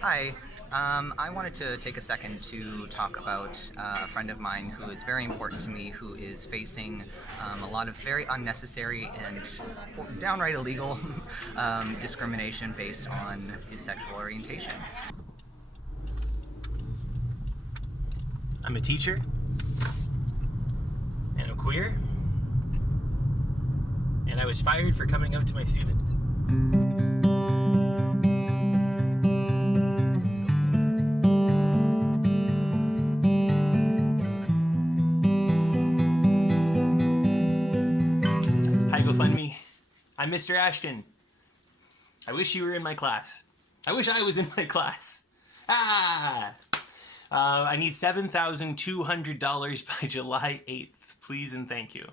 Hi. I wanted to take a second to talk about a friend of mine who is very important to me, who is facing a lot of very unnecessary and downright illegal discrimination based on his sexual orientation. I'm a teacher, and I'm queer, and I was fired for coming out to my students. Hi, GoFundMe. I'm Mr. Ashton. I wish you were in my class. I wish I was in my class. I need $7,200 by July 8th. Please and thank you.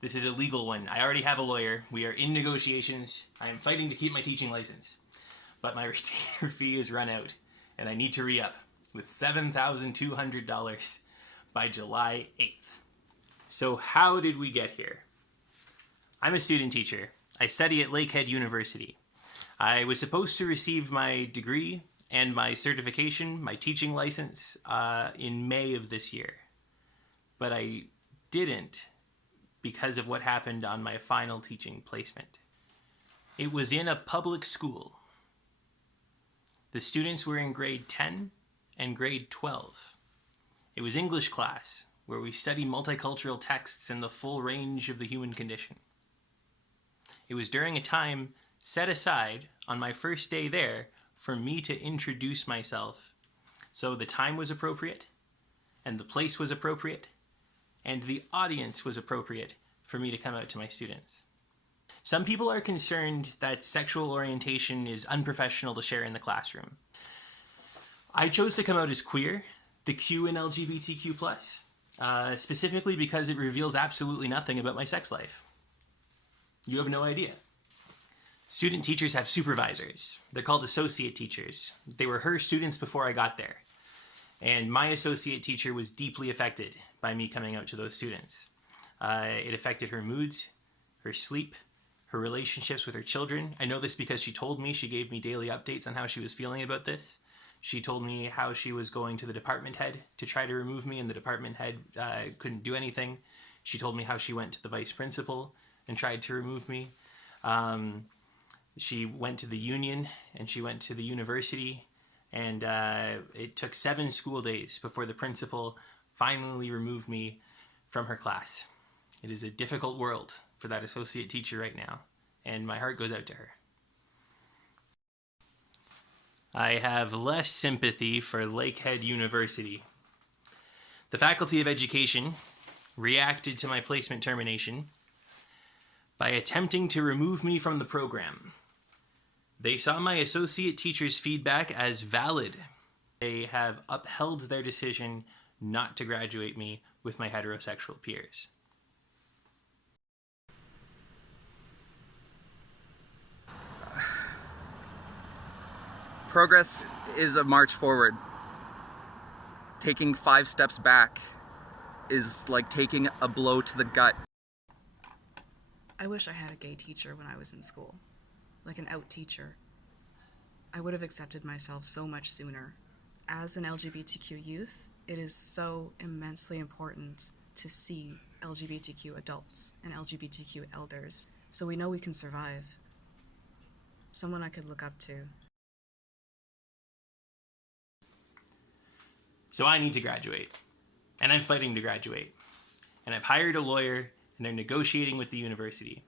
This is a legal one. I already have a lawyer. We are in negotiations. I am fighting to keep my teaching license. But my retainer fee has run out, and I need to re-up with $7,200 by July 8th. So how did we get here? I'm a student teacher. I study at Lakehead University. I was supposed to receive my degree and my certification, my teaching license, in May of this year. But I didn't because of what happened on my final teaching placement. It was in a public school. The students were in grade 10 and grade 12. It was English class, where we study multicultural texts and the full range of the human condition. It was during a time set aside on my first day there for me to introduce myself. So the time was appropriate, and the place was appropriate, and the audience was appropriate for me to come out to my students. Some people are concerned that sexual orientation is unprofessional to share in the classroom. I chose to come out as queer, the Q in LGBTQ+, specifically because it reveals absolutely nothing about my sex life. You have no idea. Student teachers have supervisors. They're called associate teachers. They were her students before I got there. And my associate teacher was deeply affected by me coming out to those students. It affected her moods, her sleep, her relationships with her children. I know this because she told me. She gave me daily updates on how she was feeling about this. She told me how she was going to the department head to try to remove me, and the department head couldn't do anything. She told me how she went to the vice principal and tried to remove me. She went to the union, and she went to the university, and it took 7 school days before the principal finally removed me from her class. It is a difficult world for that associate teacher right now, and my heart goes out to her. I have less sympathy for Lakehead University. The Faculty of Education reacted to my placement termination by attempting to remove me from the program. They saw my associate teacher's feedback as valid. They have upheld their decision not to graduate me with my heterosexual peers. Progress is a march forward. Taking 5 steps back is like taking a blow to the gut. I wish I had a gay teacher when I was in school, like an out teacher. I would have accepted myself so much sooner. As an LGBTQ youth, it is so immensely important to see LGBTQ adults and LGBTQ elders, so we know we can survive. Someone I could look up to. So I need to graduate, and I'm fighting to graduate. And I've hired a lawyer, and they're negotiating with the university.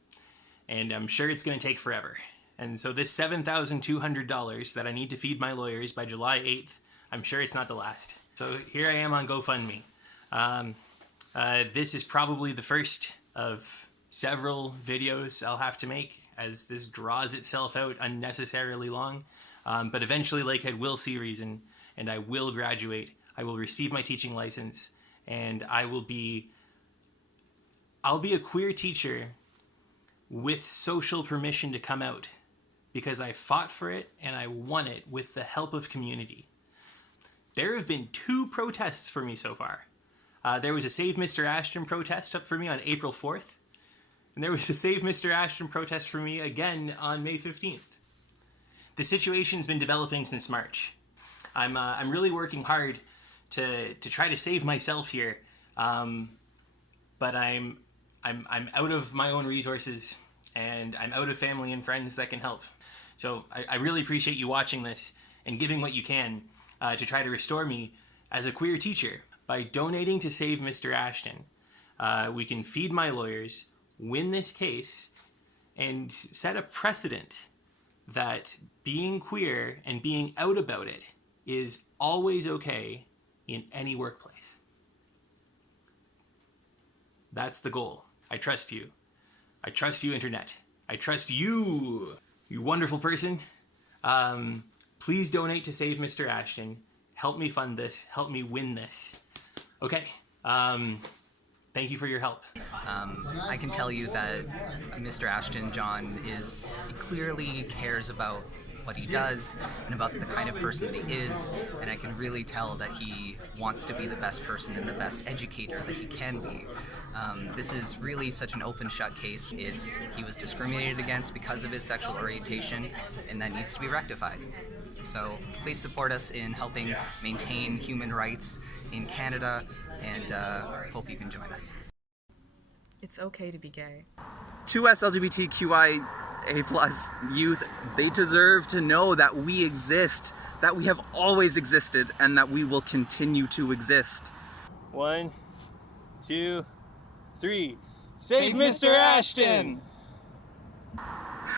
And I'm sure it's going to take forever. And so this $7,200 that I need to feed my lawyers by July 8th, I'm sure it's not the last. So here I am on GoFundMe. This is probably the first of several videos I'll have to make as this draws itself out unnecessarily long. But eventually Lakehead will see reason, and I will graduate. I will receive my teaching license, and I'll be a queer teacher with social permission to come out because I fought for it and I won it with the help of community. There have been 2 protests for me so far. There was a Save Mr. Ashton protest up for me on April 4th, and there was a Save Mr. Ashton protest for me again on May 15th. The situation's been developing since March. I'm really working hard to try to save myself here, but I'm out of my own resources, and I'm out of family and friends that can help. So I really appreciate you watching this and giving what you can to try to restore me as a queer teacher. By donating to save Mr. Ashton, we can feed my lawyers, win this case, and set a precedent that being queer and being out about it is always okay in any workplace. That's the goal. I trust you. I trust you, Internet. I trust you, you wonderful person. Please donate to save Mr. Ashton. Help me fund this. Help me win this. Okay. Thank you for your help. I can tell you that Mr. Ashton, John, he clearly cares about what he does and about the kind of person that he is, and I can really tell that he wants to be the best person and the best educator that he can be. This is really such an open shut case. He was discriminated against because of his sexual orientation, and that needs to be rectified. So please support us in helping maintain human rights in Canada, and hope you can join us. It's okay to be gay. To us LGBTQIA+ youth, they deserve to know that we exist, that we have always existed, and that we will continue to exist. 1, 2, 3. Save Mr. Ashton!